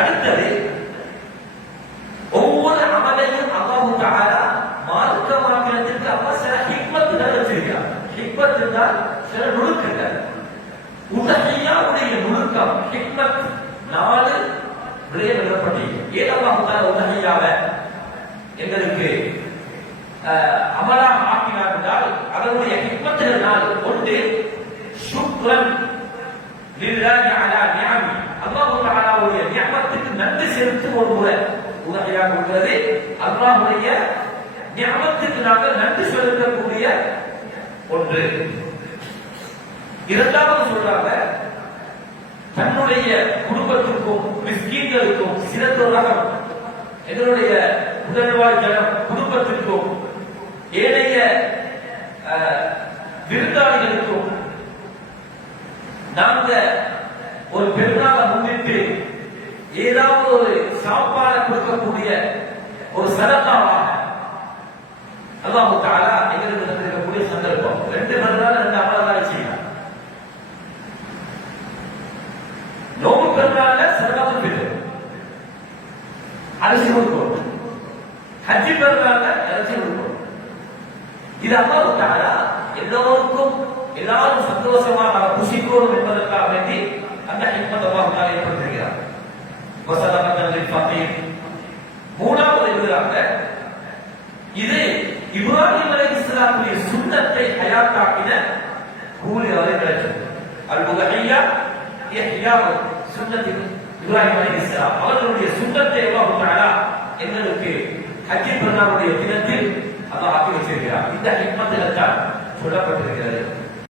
அடுத்தது ஒவ்வொரு அமலையும் அல்லாஹு தாரா மார்க்கமாக்கிறதுக்கு அல்லாஹ் சில ஹிக்மத்துகள் வச்சிருக்கிறார் ஹிக்மத் என்றால் சில நுணுக்கங்கள். உதகையாவுடைய நுணுக்கம் ஹிக்மத் நாலு விடயம் எழுதப்பட்டிருக்கு ஏன் அல்லாஹு தஆலா எங்களுக்கு அஹ், அமலாக ஆக்கினார் என்றால் அதனுடைய ஹிக்மத்துகளால் ஒன்று சுக்ரன் நன்றி செலுத்தும் ஒரு முறை உதவியாக கொடுக்கிறது அல்லாஹுடைய ஞாபகத்துக்கு நாங்கள் நன்றி செலுத்தக்கூடிய ஒன்று. இரண்டாவது சொல்றாங்க தன்னுடைய குடும்பத்திற்கும் மிஸ்கீன்களுக்கும் சிறந்த உலகம் எங்களுடைய முதல்வாய் ஜனம் குடும்பத்திற்கும் ஏனைய அஹ், விருந்தாளிகளுக்கும் நாங்க ஒரு பெரும் ஏதாவது ஒரு சாப்பாடு கொடுக்கக்கூடிய ஒரு சதத்தாவாக அல்லாஹு தாலா எங்களுக்கு தந்திருக்கக்கூடிய சந்தர்ப்பம். ரெண்டு பெருநாள் ரெண்டு அமலதான் செய்யலாம் நோம்பு பிறந்தால சதகாத்து பிரிவு அரிசி கொடுக்கும் ஹஜ்ஜி பிறந்தால அரிசி கொடுக்கும் இது அல்லாஹு தாலா எல்லோருக்கும் எல்லாரும் சந்தோஷமாக புசிக்கணும் மூணாவது எழுதுறாங்க இது இப்ராஹிம் அலைஹிஸ்ஸலாமுடைய சுன்னத்தை ஹயாத்தாக்கின கூலி வரை கிடைச்சது அல் இஹ்யா சுன்னத்தி இப்ராஹிம் அலைஹிஸ்ஸலாம் அவர்களுடைய சுண்டத்தை அல்லாஹ் தஆலா எங்களுக்கு ஹஜ்ஜி பெருநாளுடைய தினத்தில் அல்லாஹ் ஆக்கி வச்சிருக்கிறார். இந்த ஹிக்மத்தில் தான் சொல்லப்பட்டிருக்கிறது.